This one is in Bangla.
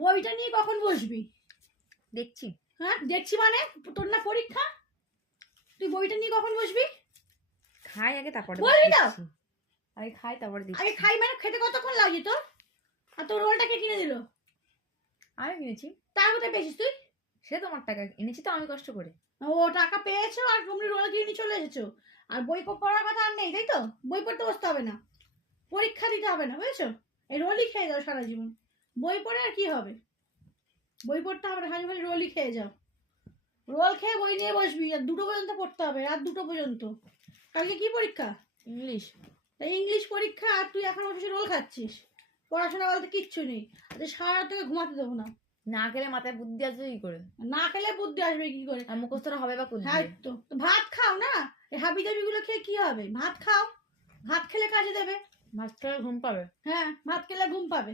বইটা নিয়ে কখন বসবি? দেখছি। হ্যাঁ দেখছি মানে? তোর না পরীক্ষা? তুই বইটা নিয়ে কখন বসবি? খাই আগে তারপরে বলবি তো? দেখছি। আগে খাই তারপরে দেখছি। আগে খাই মানে খেতে কতক্ষণ লাগে তোর? আর তোর রোলটা কে কিনে দিল? আমি কিনেছি। টাকা কোথায় পেয়েছিস তুই? সে তোমার টাকা এনেছি তো আমি কষ্ট করে। ও টাকা পেয়েছো আর তুমি রোল কিনে চলে এসেছো। আর বই পড়ার কথা আর নেই, তাই তো? বই পড়তে বসতে হবে না, পরীক্ষা দিতে হবে না, বুঝেছো? এই রোলই খেয়ে যাও সারা জীবন। বই পড়ে আর কি হবে? বই পড়তে হবে না, খালি খালি রোলই খেয়ে যাও। রোল খেয়ে বই নিয়ে বসবি আর 2টো পর্যন্ত পড়তে হবে, রাত 2টো পর্যন্ত। কালকে কি পরীক্ষা? ইংলিশ। তা ইংলিশ পরীক্ষা আর তুই এখন বসে রোল খাচ্ছিস? পড়াশোনা বলতে কিচ্ছু নেই। আচ্ছা সারা রাত তোকে ঘুমাতে দেবো না। না খেলে মাথায় বুদ্ধি আসবে কি করে? না খেলে বুদ্ধি আসবে কি করে? আর মুখস্থটা হবে বা কোন হ্যাঁ দিয়ে? তো ভাত খাও না। এই হাবি জাবি গুলো খেয়ে কি হবে? ভাত খাও, ভাত খেলে কাজে দেবে। ভাত খেলে ঘুম পাবে। হ্যাঁ ভাত খেলে ঘুম পাবে।